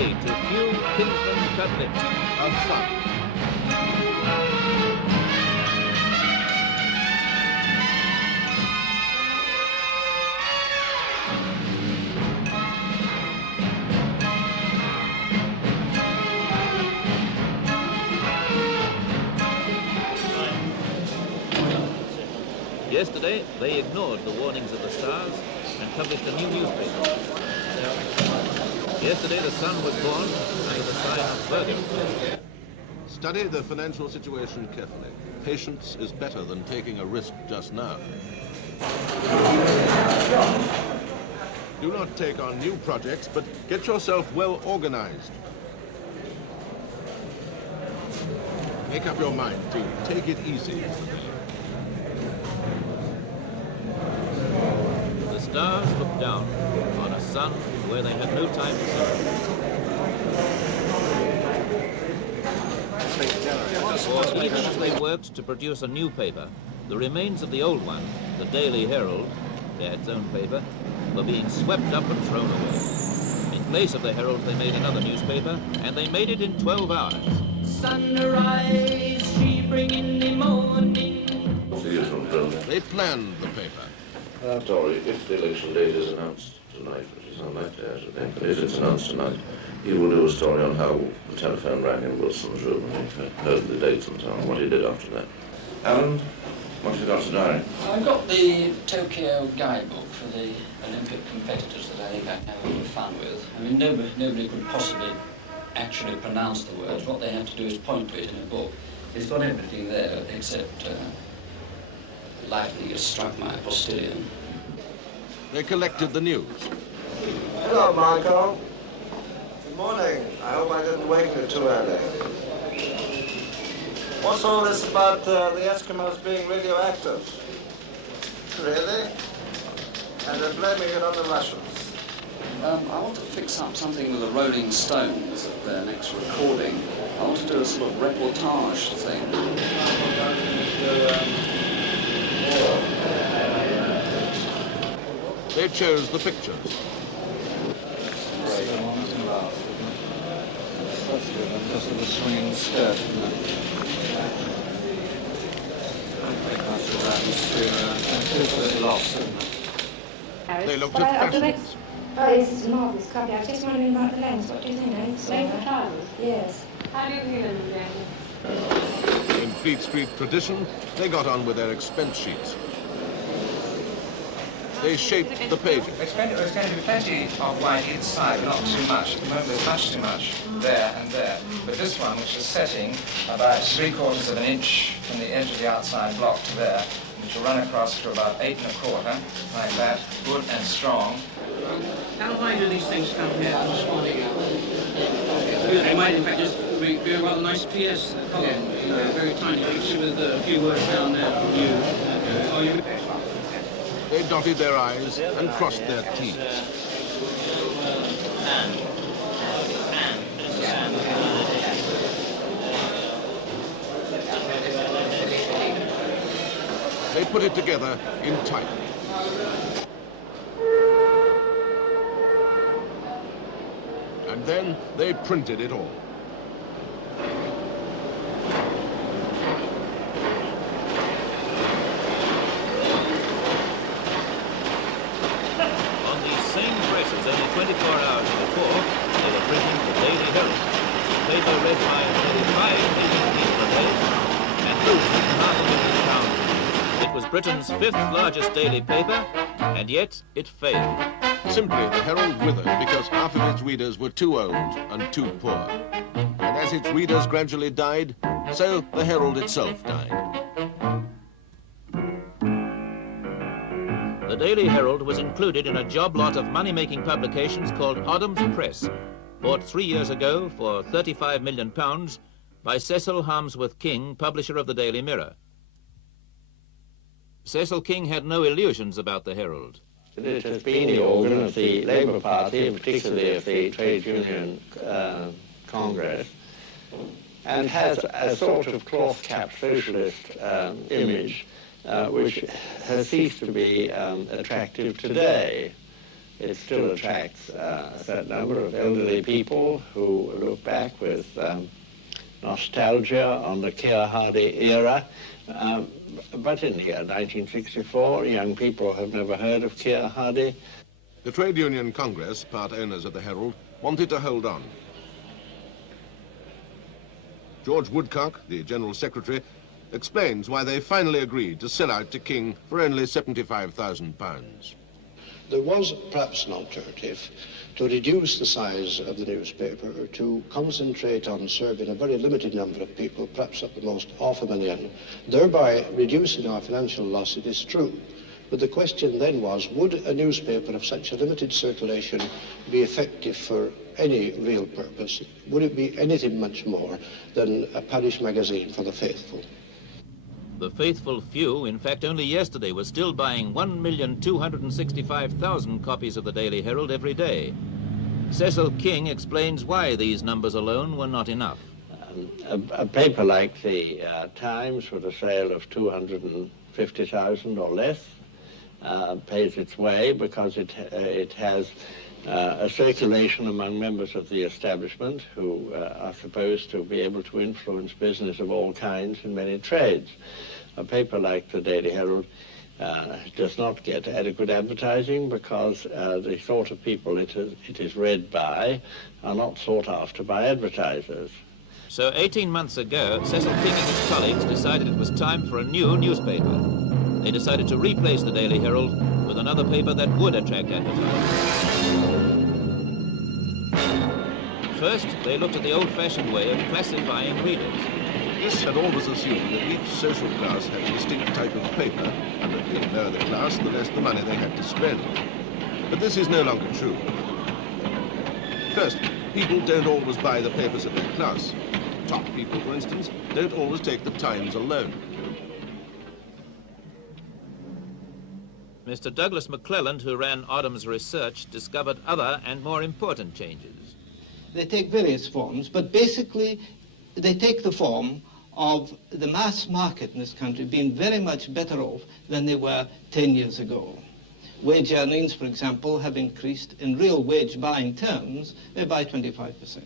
today to Hugh Kinsman Cudlitz of Sun. Yesterday, they ignored the warnings of the stars and published a new newspaper. Yesterday, the Sun was born under the sign of Virgo. Study the financial situation carefully. Patience is better than taking a risk just now. Do not take on new projects, but get yourself well organized. Make up your mind to take it easy. The stars looked down on a sun where they had no time to serve. For even as they worked to produce a new paper, the remains of the old one, the Daily Herald, Dad's own paper, were being swept up and thrown away. In place of the Herald, they made another newspaper, and they made it in 12 hours. Sunrise, she bring in the morning. They planned the paper. Tory, if the election date is announced tonight, which is unlikely, I should think, but if it's announced tonight, he will do a story on how the telephone rang in Wilson's room and he heard the dates and so on, what he did after that. Alan, what have you got to diary? I've got the Tokyo guidebook for the Olympic competitors that I think I can have a little fun with. I mean, nobody could possibly actually pronounce the words. What they have to do is point to it in a book. It's got everything there except lightly struck my postilion. They collected the news. Hello, Michael. Good morning. I hope I didn't wake you too early. What's all this about the Eskimos being radioactive? Really? And they're blaming it on the Russians. I want to fix up something with the Rolling Stones at their next recording. I want to do a sort of reportage thing. They chose the pictures. Because of the swinging skirt, isn't it? They looked at fashions. Oh, this is a marvellous copy. I was just wondering about the lens. What do you think, eh? Lens for trousers? Yes. How do you feel in them, In Fleet Street tradition, they got on with their expense sheets. They shaped the pages. There's going to be plenty of white inside, not too much. At the moment, there's much too much there and there. But this one, which is setting about 3/4 of an inch from the edge of the outside block to there, which will run across to about 8 1/4, like that, good and strong. How high do these things come here? They might, in fact, just be a rather nice PS column, very tiny picture with a few words down there. They dotted their I's and crossed their T's. They put it together in type. And then they printed it all. On these same presses, only 24 hours before, they were printing the Daily Herald, a paper read by nearly 5 million people a day, and losing £500,000. It was Britain's 5th largest daily paper, and yet it failed. Simply, the Herald withered because half of its readers were too old and too poor. And as its readers gradually died, so the Herald itself died. The Daily Herald was included in a job lot of money-making publications called Odham's Press, bought 3 years ago for £35 million by Cecil Harmsworth King, publisher of the Daily Mirror. Cecil King had no illusions about the Herald. It has been the organ of the Labour Party, and particularly of the Trade Union Congress, and has a sort of cloth-capped socialist image, which has ceased to be attractive today. it still attracts a certain number of elderly people who look back with nostalgia on the Keir Hardie era. But in the year 1964, young people have never heard of Keir Hardie. The Trade Union Congress, part owners of the Herald, wanted to hold on. George Woodcock, the General Secretary, explains why they finally agreed to sell out to King for only £75,000. There was perhaps an alternative to reduce the size of the newspaper, to concentrate on serving a very limited number of people, perhaps at the most 500,000, thereby reducing our financial loss, it is true. But the question then was, would a newspaper of such a limited circulation be effective for any real purpose? Would it be anything much more than a parish magazine for the faithful? The faithful few, in fact, only yesterday were still buying 1,265,000 copies of the Daily Herald every day. Cecil King explains why these numbers alone were not enough. A paper like the Times, with a sale of 250,000 or less, pays its way because it has a circulation among members of the establishment who are supposed to be able to influence business of all kinds in many trades. A paper like the Daily Herald does not get adequate advertising because the sort of people it is read by are not sought after by advertisers. So 18 months ago, Cecil King and his colleagues decided it was time for a new newspaper. They decided to replace the Daily Herald with another paper that would attract advertisers. First, they looked at the old-fashioned way of classifying readers. This had always assumed that each social class had a distinct type of paper, and that the lower the class, the less the money they had to spend. But this is no longer true. First, people don't always buy the papers of their class. Top people, for instance, don't always take the Times alone. Mr. Douglas McClelland, who ran Odham's research, discovered other and more important changes. They take various forms, but basically they take the form of the mass market in this country being very much better off than they were 10 years ago. Wage earnings, for example, have increased in real wage buying terms by 25%.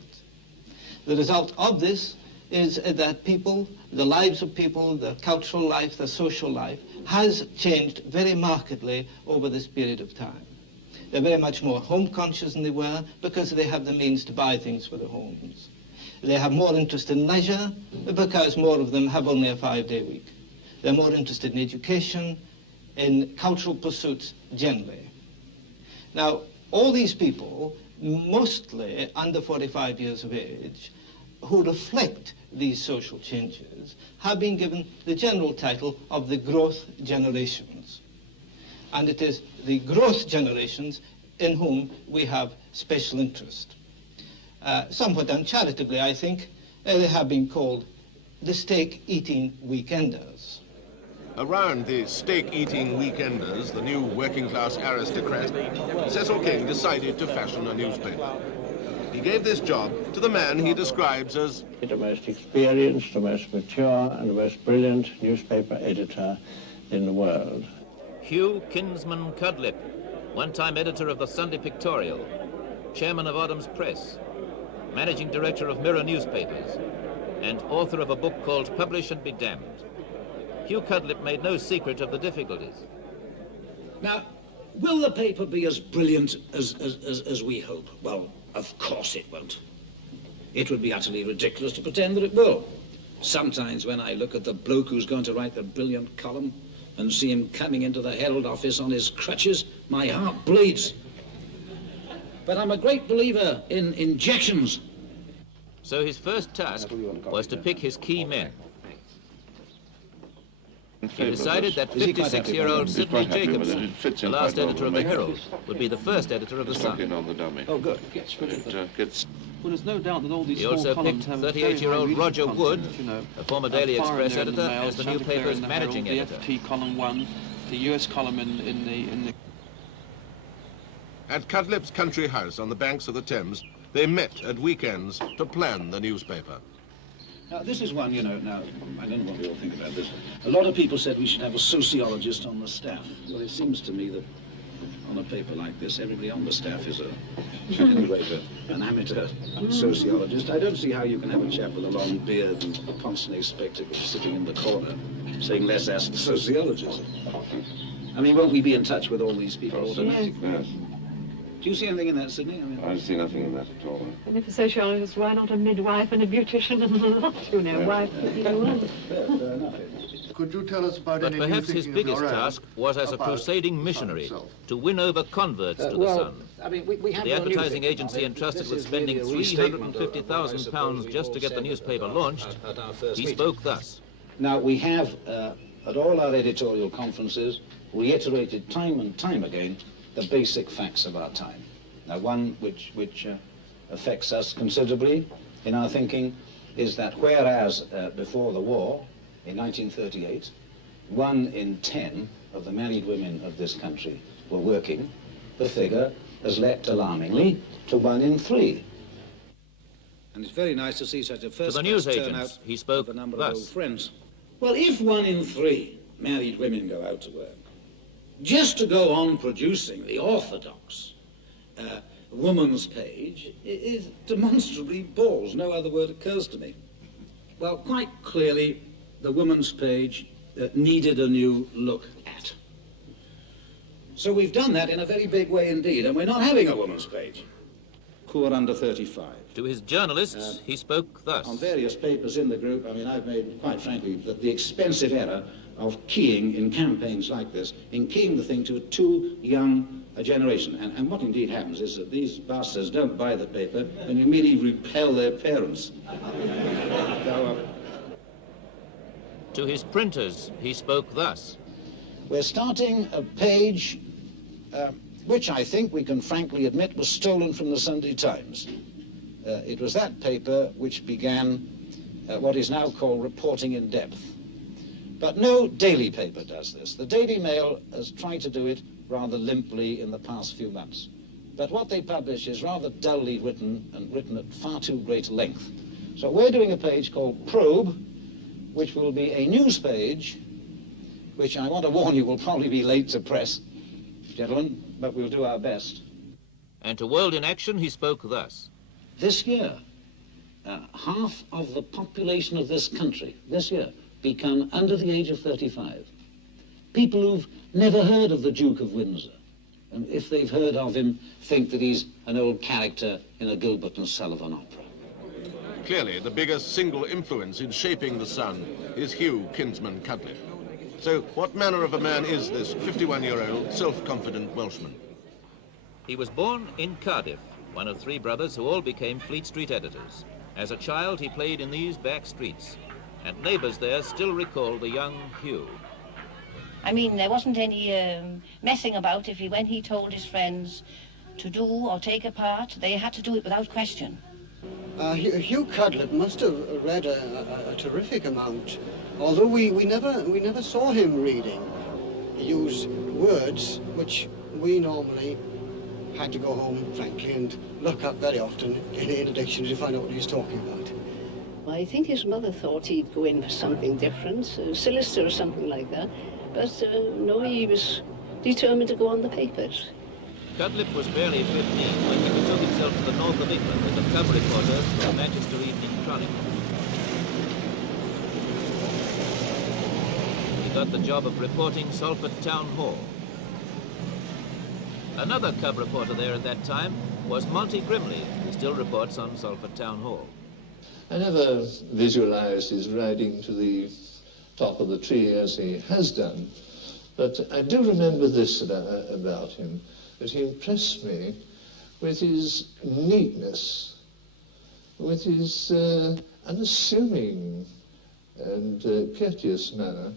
The result of this is that people, the lives of people, their cultural life, their social life, has changed very markedly over this period of time. They're very much more home conscious than they were because they have the means to buy things for their homes. They have more interest in leisure because more of them have only a 5-day week. They're more interested in education, in cultural pursuits generally. Now, all these people, mostly under 45 years of age, who reflect these social changes, have been given the general title of the growth generations. And it is the growth generations in whom we have special interest. Somewhat uncharitably, I think, they have been called the steak-eating weekenders. Around the steak-eating weekenders, the new working-class aristocrat, Cecil King decided to fashion a newspaper. He gave this job to the man he describes as the most experienced, the most mature, and the most brilliant newspaper editor in the world. Hugh Kinsman Cudlip, one-time editor of the Sunday Pictorial, chairman of Odham's Press, managing director of Mirror Newspapers, and author of a book called Publish and Be Damned. Hugh Cudlip made no secret of the difficulties. Now, will the paper be as brilliant as we hope? Well, of course it won't. It would be utterly ridiculous to pretend that it will. Sometimes when I look at the bloke who's going to write the brilliant column and see him coming into the Herald office on his crutches, my heart bleeds. But I'm a great believer in injections. So his first task was to pick his key men. He decided that 56-year-old Sidney Jacobson, the last editor of the Herald, would be the first editor of the Sun. Oh, good. Well, there's no doubt that all these He also picked columns have 38-year-old very high Roger reading Wood, content, you know, a former Daily foreign Express there in the editor, Mail, as the Santa new Clara paper's in the managing Herald, editor. The FT column 1, the US column in the... At Cudlip's country house on the banks of the Thames, they met at weekends to plan the newspaper. Now, this is one, you know, now, I don't know what we all think about this. A lot of people said we should have a sociologist on the staff. Well, it seems to me that on a paper like this. Everybody on the staff is an amateur sociologist. I don't see how you can have a chap with a long beard and pince-nez spectacles sitting in the corner saying, let's ask the sociologist. I mean, won't we be in touch with all these people automatically? Yes. Do you see anything in that, Sydney? I see nothing in that at all. And if a sociologist, why not a midwife and a beautician and a lot, you know, wife could be one. Fair enough. Could you tell us about But any new perhaps his thinking of biggest your own task was as a about crusading the Sun missionary itself? to win over converts to the Sun. I mean, we have The no new advertising thing. agency entrusted This with is spending really a restatement of what I £350,000 suppose just to we get the all newspaper said launched. at our first He meeting. spoke thus. Now, we have, at all our editorial conferences, reiterated time and time again the basic facts of our time. Now, one which affects us considerably in our thinking is that whereas before the war, in 1938, 1 in 10 of the married women of this country were working, the figure has leapt alarmingly to 1 in 3. And it's very nice to see such a To first the newsagents, he spoke of a number of old thus. friends. Well, if 1 in 3 married women go out to work, just to go on producing the orthodox woman's page is demonstrably balls. No other word occurs to me. Well, quite clearly, the woman's page needed a new look at. So we've done that in a very big way indeed, and we're not having a woman's page. Who are under 35. To his journalists, he spoke thus. On various papers in the group, I mean, I've made, quite frankly, the expensive error of keying in campaigns like this, in keying the thing to a too young generation. And what indeed happens is that these bastards don't buy the paper and immediately repel their parents. To his printers, he spoke thus. We're starting a page which I think we can frankly admit was stolen from the Sunday Times. It was that paper which began what is now called reporting in depth. But no daily paper does this. The Daily Mail has tried to do it rather limply in the past few months. But what they publish is rather dully written and written at far too great length. So we're doing a page called Probe, which will be a news page, which I want to warn you will probably be late to press, gentlemen, but we'll do our best. And to World in Action, he spoke thus. This year, half of the population of this country, this year, become under the age of 35. People who've never heard of the Duke of Windsor, and if they've heard of him, think that he's an old character in a Gilbert and Sullivan opera. Clearly, the biggest single influence in shaping the Sun is Hugh Kinsman Cudliffe. So what manner of a man is this 51-year-old self-confident Welshman? He was born in Cardiff, one of 3 brothers who all became Fleet Street editors. As a child, he played in these back streets, and neighbours there still recall the young Hugh. I mean, there wasn't any messing about. When he told his friends to do or take a part, they had to do it without question. Hugh Cudliffe must have read a terrific amount, although we never saw him reading. He used words which we normally had to go home, frankly, and look up very often in a dictionary to find out what he was talking about. Well, I think his mother thought he'd go in for something different, solicitor or something like that. But no, he was determined to go on the papers. Cudliffe was barely 15 when he betook himself to the north of England as a cub reporter for the Manchester Evening Chronicle. He got the job of reporting Salford Town Hall. Another cub reporter there at that time was Monty Grimley, who still reports on Salford Town Hall. I never visualized his riding to the top of the tree as he has done, but I do remember this about him, that he impressed me with his neatness, with his unassuming and courteous manner.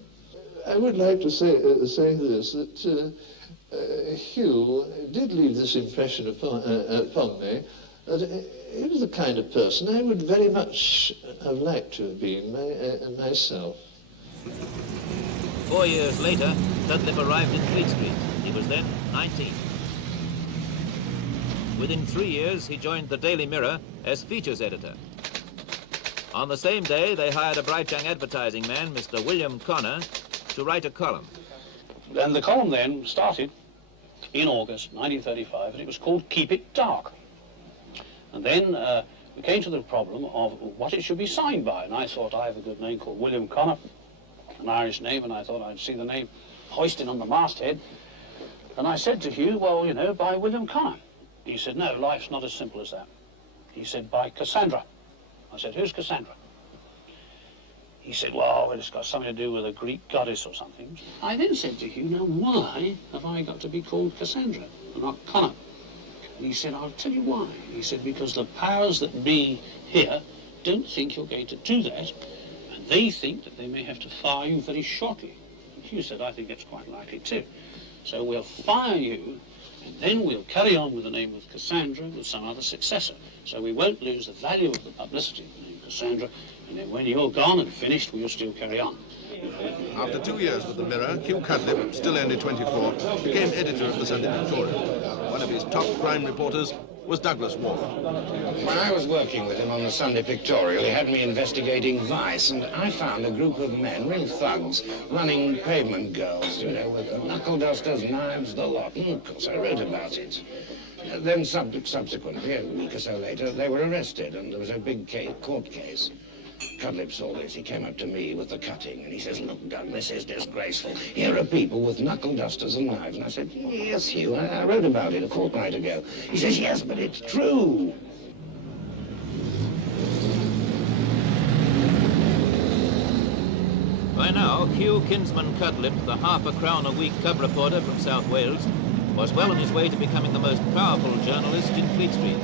I would like to say this, that Hugh did leave this impression upon me, that he was the kind of person I would very much have liked to have been myself. 4 years later, Cudliffe arrived in Fleet Street. He was then 19. Within 3 years, he joined the Daily Mirror as features editor. On the same day, they hired a bright young advertising man, Mr. William Connor, to write a column. And the column then started in August 1935, and it was called Keep It Dark. And then we came to the problem of what it should be signed by, and I thought, I have a good name called William Connor, an Irish name, and I thought I'd see the name hoisted on the masthead. And I said to Hugh, well, you know, by William Connor. He said, no, life's not as simple as that. He said, by Cassandra. I said, who's Cassandra? He said, well, it's got something to do with a Greek goddess or something. I then said to Hugh, now why have I got to be called Cassandra and not Connor? And he said, I'll tell you why. He said, because the powers that be here don't think you're going to do that, and they think that they may have to fire you very shortly. And Hugh said, I think that's quite likely too. So we'll fire you, and then we'll carry on with the name of Cassandra with some other successor. So we won't lose the value of the publicity of the name Cassandra, and then when you're gone and finished, we'll still carry on. After 2 years with the Mirror, Hugh Cudlip, still only 24, became editor of the Sunday Victorial. One of his top crime reporters was Douglas Warner. When I was working with him on the Sunday Pictorial, he had me investigating vice, and I found a group of men, real thugs, running pavement girls, you know, with knuckle dusters, knives, the lot. And of course, I wrote about it. Then subsequently, a week or so later, they were arrested, and there was a big court case. Cudlip saw this. He came up to me with the cutting, and he says, look, Doug, this is disgraceful. Here are people with knuckle dusters and knives. And I said, yes, Hugh, I wrote about it a fortnight ago. He says, yes, but it's true. By now, Hugh Kinsman Cudlip, the half-a-crown-a-week cub reporter from South Wales, was well on his way to becoming the most powerful journalist in Fleet Street.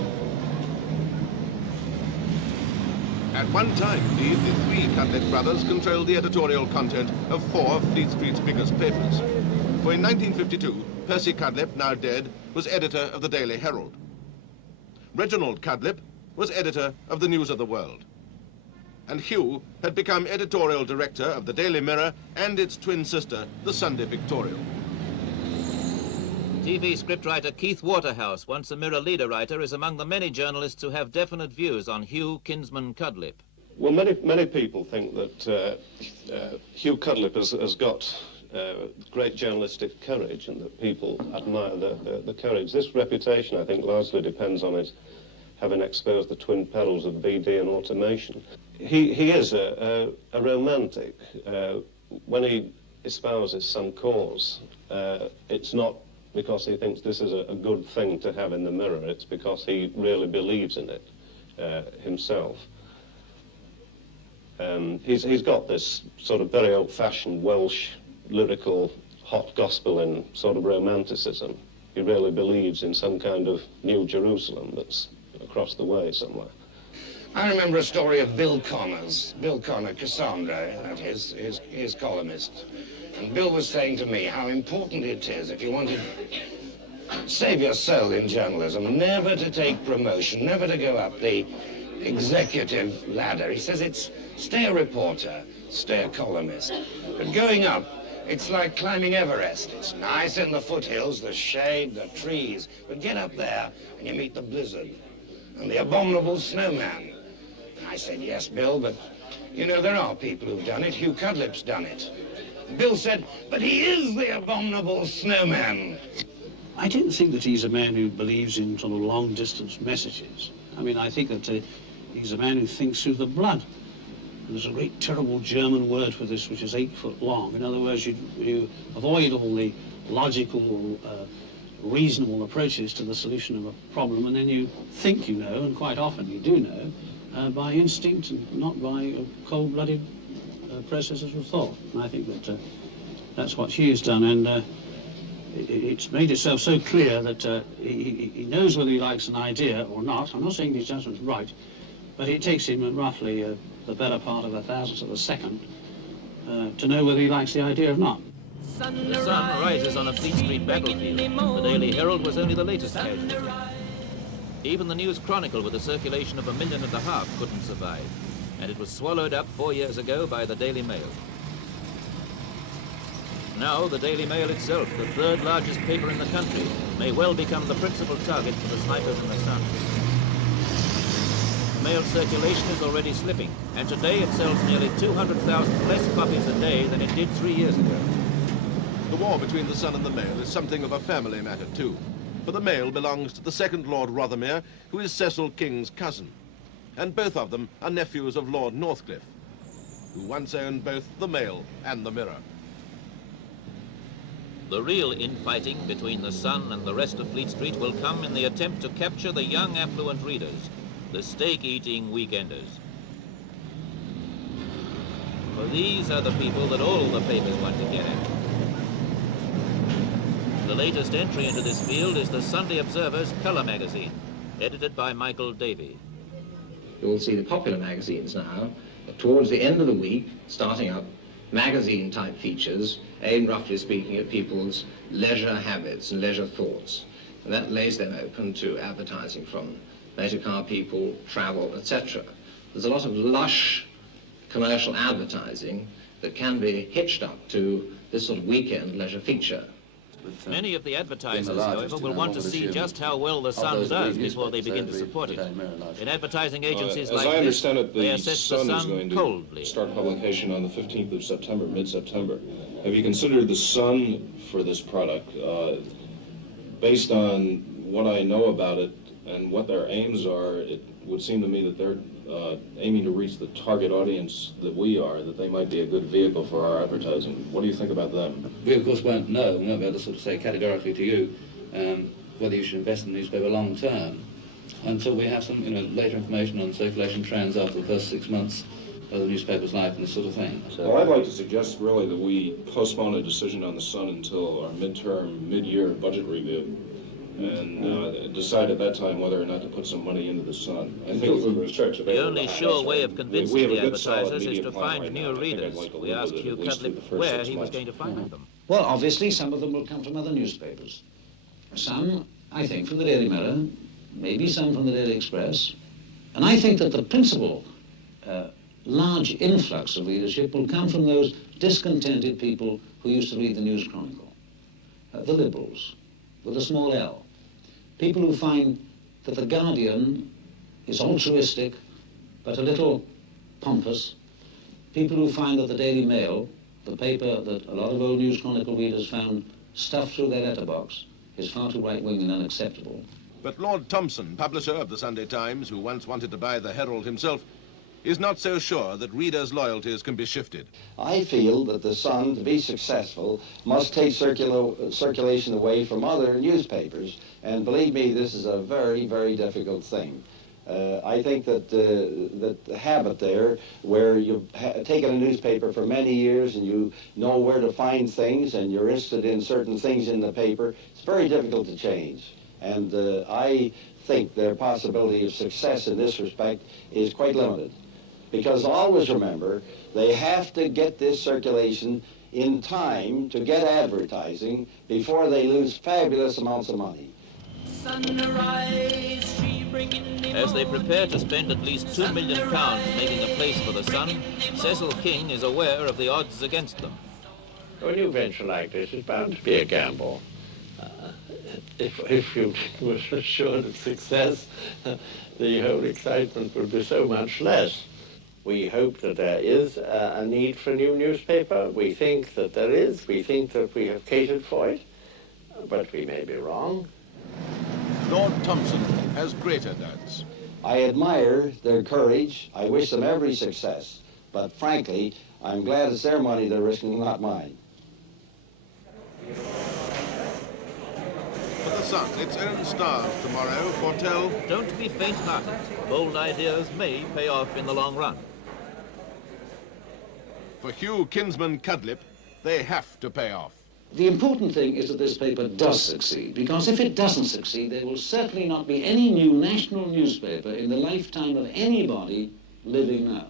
At one time, indeed, the three Cudlip brothers controlled the editorial content of 4 of Fleet Street's biggest papers. For in 1952, Percy Cudlip, now dead, was editor of the Daily Herald. Reginald Cudlip was editor of the News of the World. And Hugh had become editorial director of the Daily Mirror and its twin sister, the Sunday Pictorial. TV scriptwriter Keith Waterhouse, once a Mirror leader writer, is among the many journalists who have definite views on Hugh Kinsman Cudlip. Well, many people think that Hugh Cudlip has got great journalistic courage and that people admire the courage. This reputation, I think, largely depends on his having exposed the twin perils of BD and automation. He is a romantic. When he espouses some cause, it's not because he thinks this is a good thing to have in the Mirror. It's because he really believes in it himself. He's got this sort of very old-fashioned Welsh lyrical hot gospel in sort of romanticism. He really believes in some kind of New Jerusalem that's across the way somewhere. I remember a story of Bill Connor's. Bill Connor, Cassandra, that is, his columnist. And Bill was saying to me how important it is, if you want to save your soul in journalism, never to take promotion, never to go up the executive ladder. He says it's stay a reporter, stay a columnist. But going up, it's like climbing Everest. It's nice in the foothills, the shade, the trees. But get up there and you meet the blizzard and the abominable snowman. And I said, yes, Bill, but, you know, there are people who've done it. Hugh Cudlip's done it. Bill said, but he is the abominable snowman. I don't think that he's a man who believes in sort of long-distance messages. I mean, I think that he's a man who thinks through the blood. And there's a great terrible German word for this, which is 8 foot long. In other words, you avoid all the logical, reasonable approaches to the solution of a problem, and then you think you know, and quite often you do know, by instinct and not by cold-blooded processes of thought. And I think that that's what Hugh's done, and it's made itself so clear that he knows whether he likes an idea or not. I'm not saying his judgment's right, but it takes him roughly the better part of a thousandth of a second to know whether he likes the idea or not. The sun rises on a Fleet Street battlefield. The Daily Herald was only the latest casualty. Even the News Chronicle, with a circulation of 1.5 million, couldn't survive, and it was swallowed up 4 years ago by the Daily Mail. Now, the Daily Mail itself, the third largest paper in the country, may well become the principal target for the snipers in the sun. Mail circulation is already slipping, and today it sells nearly 200,000 less copies a day than it did 3 years ago. The war between the Sun and the Mail is something of a family matter too, for the Mail belongs to the second Lord Rothermere, who is Cecil King's cousin, and both of them are nephews of Lord Northcliffe, who once owned both the Mail and the Mirror. The real infighting between the Sun and the rest of Fleet Street will come in the attempt to capture the young affluent readers, the steak-eating weekenders. For these are the people that all the papers want to get at. The latest entry into this field is the Sunday Observer's colour magazine, edited by Michael Davey. You'll see the popular magazines now, towards the end of the week, starting up magazine-type features aimed, roughly speaking, at people's leisure habits and leisure thoughts. And that lays them open to advertising from motor car people, travel, etc. There's a lot of lush commercial advertising that can be hitched up to this sort of weekend leisure feature. Many of the advertisers, however, will want to see just how well the Sun does before they begin to support it. In advertising agencies like As I this, understand it, they the assess Sun the is Sun going to coldly. start publication on the 15th of September, mid-September. Have you considered the Sun for this product? Based on what I know about it and what their aims are, it would seem to me that they're aiming to reach the target audience that we are, that they might be a good vehicle for our advertising. What do you think about them? We, of course, won't know. We won't be able to sort of say categorically to you whether you should invest in the newspaper long term until we have some, later information on circulation trends after the first 6 months of the newspaper's life and this sort of thing. Well, I'd like to suggest really that we postpone a decision on the Sun until our mid-year budget review, and decide at that time whether or not to put some money into the Sun. I think The only sure way of convincing the advertisers is to find new readers. We asked Hugh Cudlip where he was going to find them. Well, obviously, some of them will come from other newspapers. Some, I think, from the Daily Mirror, maybe some from the Daily Express. And I think that the principal large influx of readership will come from those discontented people who used to read the News Chronicle, the liberals, with a small L. People who find that the Guardian is altruistic, but a little pompous. People who find that the Daily Mail, the paper that a lot of old News Chronicle readers found stuffed through their letterbox, is far too right-wing and unacceptable. But Lord Thompson, publisher of the Sunday Times, who once wanted to buy the Herald himself, is not so sure that readers' loyalties can be shifted. I feel that the Sun, to be successful, must take circulation away from other newspapers, and believe me, this is a very, very difficult thing. I think that the habit there, where you've taken a newspaper for many years and you know where to find things and you're interested in certain things in the paper, it's very difficult to change. And I think their possibility of success in this respect is quite limited. Because always remember, they have to get this circulation in time to get advertising before they lose fabulous amounts of money. As they prepare to spend at least £2 million making a place for the Sun, Cecil King is aware of the odds against them. A new venture like this is bound to be a gamble. If you were assured of success, the whole excitement would be so much less. We hope that there is a need for a new newspaper. We think that there is. We think that we have catered for it, but we may be wrong. Lord Thompson has greater doubts. I admire their courage. I wish them every success. But frankly, I'm glad it's their money they're risking, not mine. For the Sun, its own stars tomorrow foretell... Don't be faint-hearted. Bold ideas may pay off in the long run. For Hugh Kinsman Cudlip, they have to pay off. The important thing is that this paper does succeed, because if it doesn't succeed, there will certainly not be any new national newspaper in the lifetime of anybody living now.